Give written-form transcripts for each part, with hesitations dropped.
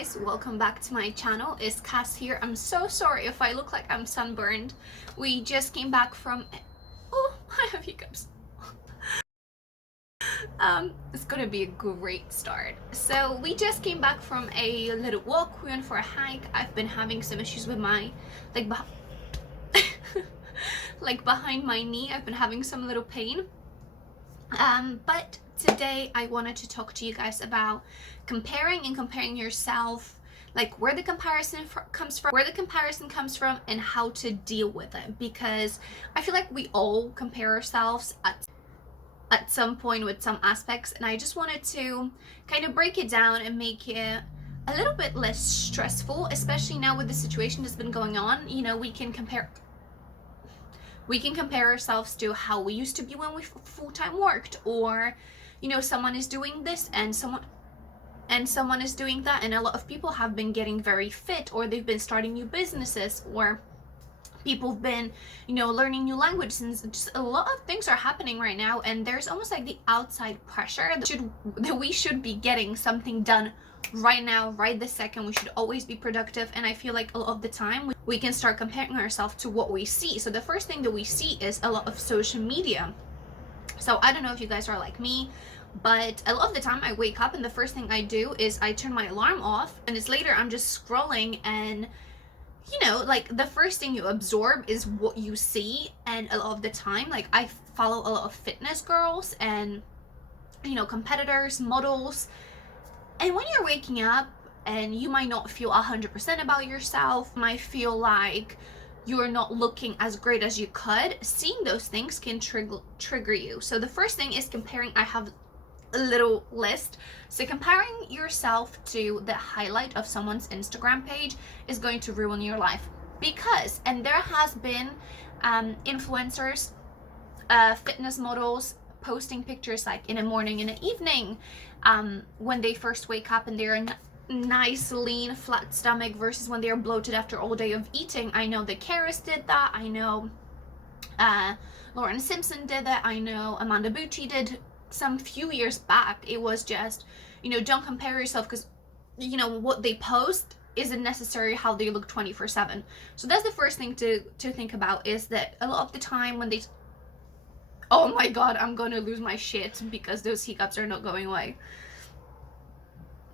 Guys, welcome back to my channel. It's Cass here. I'm so sorry if I look like I'm sunburned. We just came back from I have hiccups. It's gonna be a great start. So we just came back from a little walk. We went for a hike. I've been having some issues with my like like behind my knee. I've been having some little pain. But today I wanted to talk to you guys about comparing yourself, like where the comparison comes from and how to deal with it, because I feel like we all compare ourselves at some point with some aspects, and I just wanted to kind of break it down and make it a little bit less stressful, especially now with the situation that's been going on. We can compare ourselves to how we used to be when we full-time worked, or someone is doing this and someone is doing that, and a lot of people have been getting very fit, or they've been starting new businesses, or people have been learning new languages, and just a lot of things are happening right now, and there's almost like the outside pressure that we should be getting something done right now, right this second. We should always be productive, and I feel like a lot of the time we can start comparing ourselves to what we see. So the first thing that we see is a lot of social media. So I don't know if you guys are like me, but a lot of the time I wake up and the first thing I do is I turn my alarm off, and it's later I'm just scrolling, and like the first thing you absorb is what you see. And a lot of the time, like, I follow a lot of fitness girls and competitors, models, and when you're waking up and you might not feel 100% about yourself, might feel like you're not looking as great as you could, seeing those things can trigger you. So the first thing is comparing. I have a little list. So comparing yourself to the highlight of someone's Instagram page is going to ruin your life, because, and there has been influencers, fitness models posting pictures like in the morning, in the evening, when they first wake up and they're nice, lean, flat stomach, versus when they're bloated after all day of eating. I know that Karis did that. I know Lauren Simpson did that. I know Amanda Bucci did some few years back. It was just, don't compare yourself, because what they post isn't necessarily how they look 24/7. So that's the first thing to think about, is that a lot of the time when they, oh my god, I'm gonna lose my shit because those hiccups are not going away.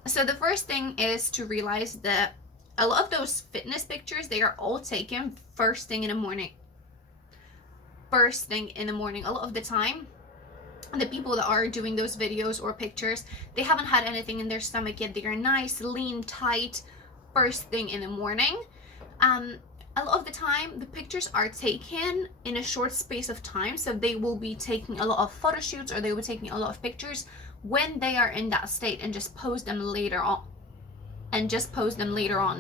So the first thing is to realize that a lot of those fitness pictures, they are all taken first thing in the morning. A lot of the time, the people that are doing those videos or pictures, they haven't had anything in their stomach yet. They are nice, lean, tight, first thing in the morning. A lot of the time the pictures are taken in a short space of time, so they will be taking a lot of photo shoots, or they will be taking a lot of pictures when they are in that state, and just post them later on.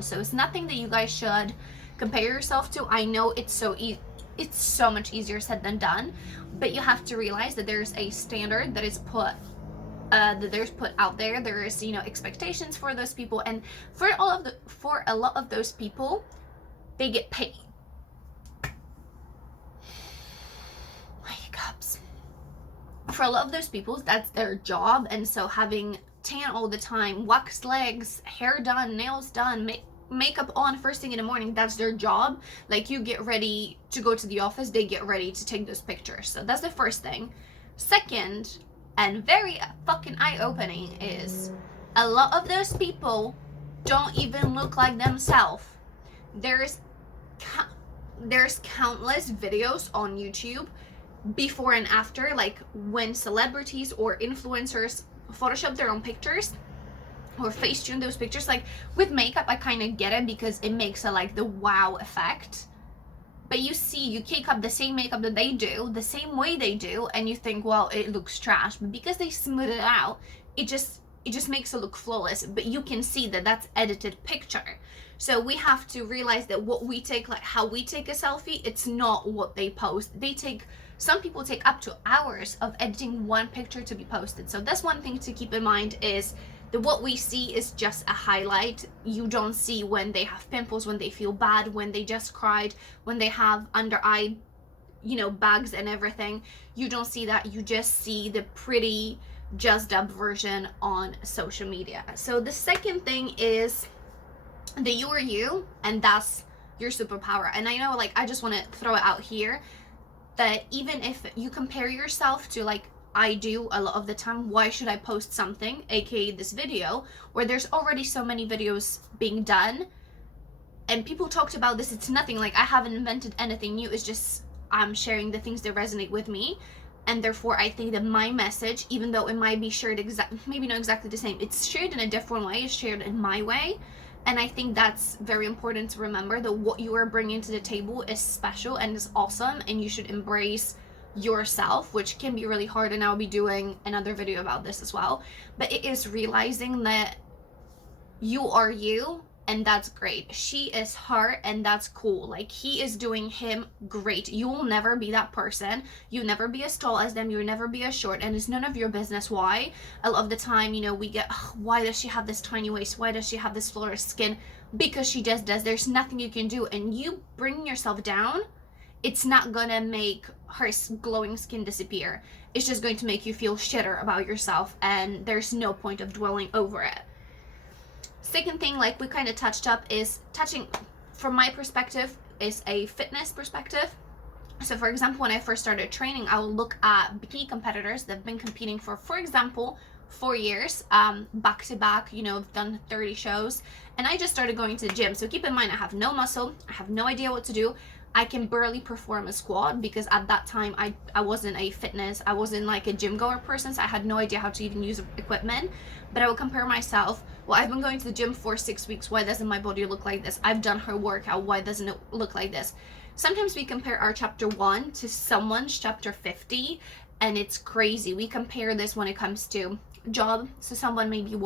So it's nothing that you guys should compare yourself to. I know it's so much easier said than done, but you have to realize that there's a standard that is put out there. There is expectations for those people, and for a lot of those people, they get paid. My hiccups. For a lot of those people, that's their job, and so having tan all the time, waxed legs, hair done, nails done, makeup on first thing in the morning, that's their job. Like, you get ready to go to the office, they get ready to take those pictures. So that's the first thing. Second, and very fucking eye-opening, is a lot of those people don't even look like themselves. There's countless videos on YouTube before and after, like when celebrities or influencers Photoshop their own pictures or Facetune those pictures. Like, with makeup, I kind of get it, because it makes a like the wow effect. But you kick up the same makeup that they do, the same way they do, and you think, well, it looks trash. But because they smooth it out, it just makes it look flawless. But you can see that that's edited picture. So we have to realize that what we take, like how we take a selfie, it's not what they post. Some people take up to hours of editing one picture to be posted. So that's one thing to keep in mind, is that what we see is just a highlight. You don't see when they have pimples, when they feel bad, when they just cried, when they have under eye, bags and everything. You don't see that. You just see the pretty just up version on social media. So the second thing is that you are you, and that's your superpower. And I know, like, I just want to throw it out here that even if you compare yourself to, like I do a lot of the time, why should I post something, aka this video, where there's already so many videos being done and people talked about this? It's nothing, like I haven't invented anything new. It's just I'm sharing the things that resonate with me, and therefore I think that my message, even though it might be shared maybe not exactly the same, it's shared in a different way, it's shared in my way. And I think that's very important to remember, that what you are bringing to the table is special and is awesome, and you should embrace yourself, which can be really hard, and I'll be doing another video about this as well. But it is realizing that you are you, and that's great. She is her, and that's cool. Like, he is doing him, great. You will never be that person. You'll never be as tall as them. You'll never be as short, and it's none of your business why. A lot of the time, you know, we get, oh, why does she have this tiny waist? Why does she have this flawless skin? Because she just does. There's nothing you can do, and you bringing yourself down, it's not gonna make her glowing skin disappear. It's just going to make you feel shitter about yourself, and there's no point of dwelling over it. Second thing, like we kind of touched up, is touching, from my perspective, is a fitness perspective. So for example, when I first started training, I will look at bikini competitors that have been competing for example, 4 years, back to back, you know, I've done 30 shows, and I just started going to the gym. So keep in mind, I have no muscle, I have no idea what to do. I can barely perform a squat because at that time I wasn't I wasn't like a gym goer person, so I had no idea how to even use equipment. But I would compare myself, well, I've been going to the gym for 6 weeks, why doesn't my body look like this? I've done her workout, why doesn't it look like this? Sometimes we compare our chapter 1 to someone's chapter 50, and it's crazy. We compare this when it comes to job. So someone maybe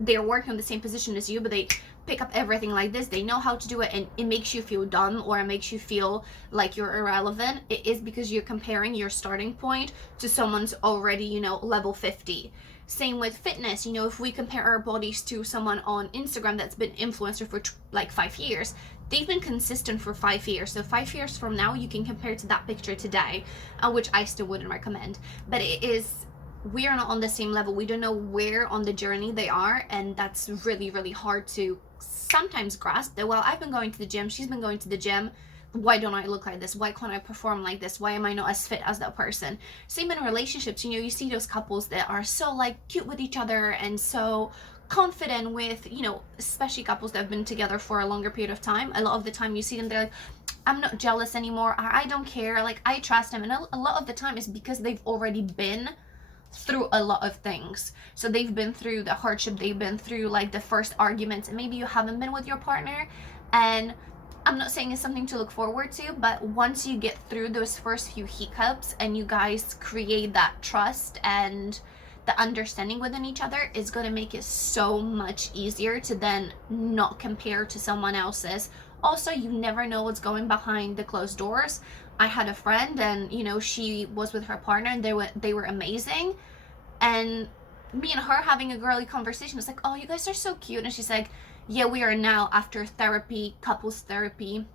they're working on the same position as you, but they pick up everything like this, they know how to do it, and it makes you feel dumb, or it makes you feel like you're irrelevant. It is because you're comparing your starting point to someone's already, you know, level 50. Same with fitness. You know, if we compare our bodies to someone on Instagram that's been influencer for like 5 years, they've been consistent for 5 years. So 5 years from now, you can compare to that picture today, which I still wouldn't recommend. But it is, we are not on the same level. We don't know where on the journey they are, and that's really, really hard to sometimes grasp. That, well, I've been going to the gym, she's been going to the gym, why don't I look like this? Why can't I perform like this? Why am I not as fit as that person? Same in relationships. You know, you see those couples that are so like cute with each other and so confident with, you know, especially couples that have been together for a longer period of time. A lot of the time you see them, they're like, I'm not jealous anymore, I don't care, like I trust him. And a lot of the time is because they've already been through a lot of things. So they've been through the hardship, they've been through like the first arguments, and maybe you haven't been with your partner. And I'm not saying it's something to look forward to, but once you get through those first few hiccups and you guys create that trust and the understanding within each other, is going to make it so much easier to then not compare to someone else's. Also, you never know what's going behind the closed doors. I had a friend, and you know, she was with her partner, and they were amazing, and me and her having a girly conversation, it's like, oh, you guys are so cute. And she's like, yeah, we are now after therapy, couples therapy,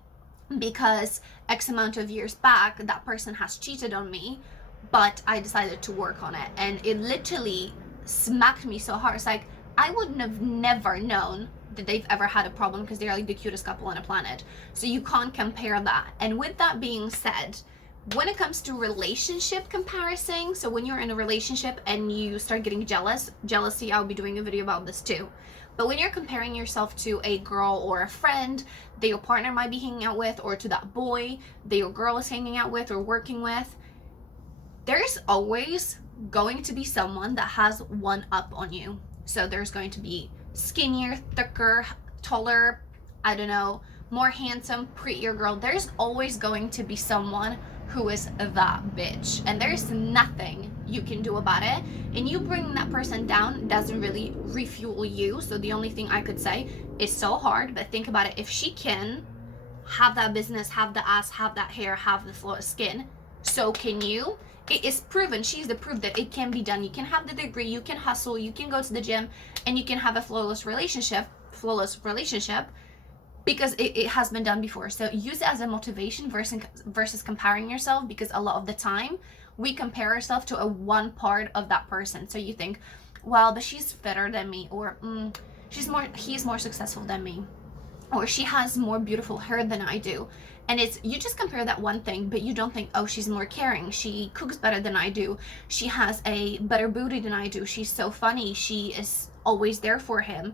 because X amount of years back that person has cheated on me, but I decided to work on it. And it literally smacked me so hard. It's like, I wouldn't have never known that they've ever had a problem, because they're like the cutest couple on the planet. So you can't compare that. And with that being said, when it comes to relationship comparison, so when you're in a relationship and you start getting jealousy, I'll be doing a video about this too. But when you're comparing yourself to a girl or a friend that your partner might be hanging out with, or to that boy that your girl is hanging out with or working with, there's always going to be someone that has one up on you. So there's going to be skinnier, thicker, taller, I don't know, more handsome, prettier girl. There's always going to be someone who is that bitch, and there's nothing you can do about it. And you bringing that person down doesn't really refuel you. So the only thing I could say is, so hard, but think about it. If she can have that business, have the ass, have that hair, have the flawless skin, so can you. It is proven. She's the proof that it can be done. You can have the degree, you can hustle, you can go to the gym, and you can have a flawless relationship, because it has been done before. So use it as a motivation versus comparing yourself, because a lot of the time we compare ourselves to a one part of that person. So you think, well, but she's fitter than me, or he's more successful than me, or she has more beautiful hair than I do. And it's, you just compare that one thing, but you don't think, oh, she's more caring, she cooks better than I do, she has a better booty than I do, she's so funny, she is always there for him.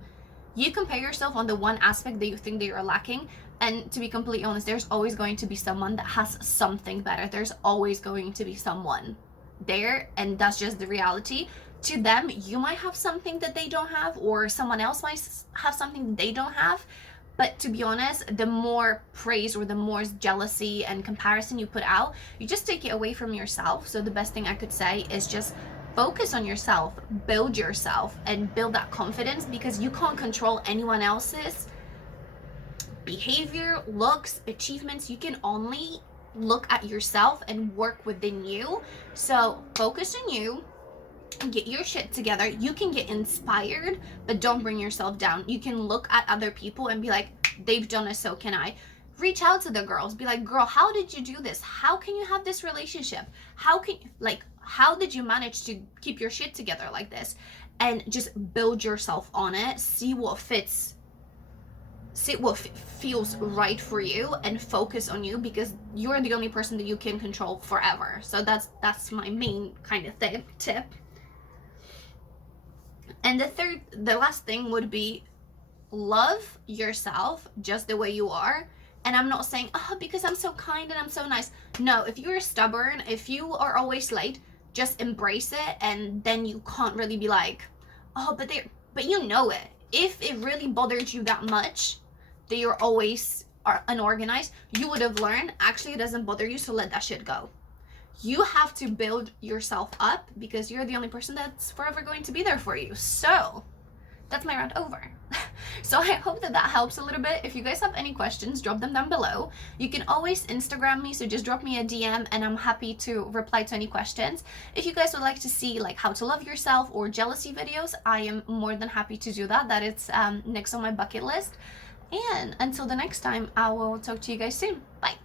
You compare yourself on the one aspect that you think that you're lacking, and to be completely honest, there's always going to be someone that has something better. There's always going to be someone there, and that's just the reality. To them, you might have something that they don't have, or someone else might have something that they don't have. But to be honest, the more praise or the more jealousy and comparison you put out, you just take it away from yourself. So the best thing I could say is just focus on yourself, build yourself, and build that confidence, because you can't control anyone else's behavior, looks, achievements. You can only look at yourself and work within you. So focus on you, get your shit together. You can get inspired, but don't bring yourself down. You can look at other people and be like, they've done it, so can I. Reach out to the girls, be like, girl, how did you do this? How can you have this relationship? How did you manage to keep your shit together like this? And just build yourself on it. See what fits, see what feels right for you, and focus on you, because you're the only person that you can control forever. So that's my main kind of tip. And the last thing would be, love yourself just the way you are. And I'm not saying, oh, because I'm so kind and I'm so nice. No, if you're stubborn, if you are always late, just embrace it. And then you can't really be like, oh, but you know it. If it really bothered you that much that you're always unorganized, you would have learned, actually, it doesn't bother you, so let that shit go. You have to build yourself up, because you're the only person that's forever going to be there for you. So that's my rant over. So I hope that helps a little bit. If you guys have any questions, drop them down below. You can always Instagram me, so just drop me a DM and I'm happy to reply to any questions. If you guys would like to see like how to love yourself or jealousy videos, I am more than happy to do that. That is next on my bucket list. And until the next time, I will talk to you guys soon. Bye.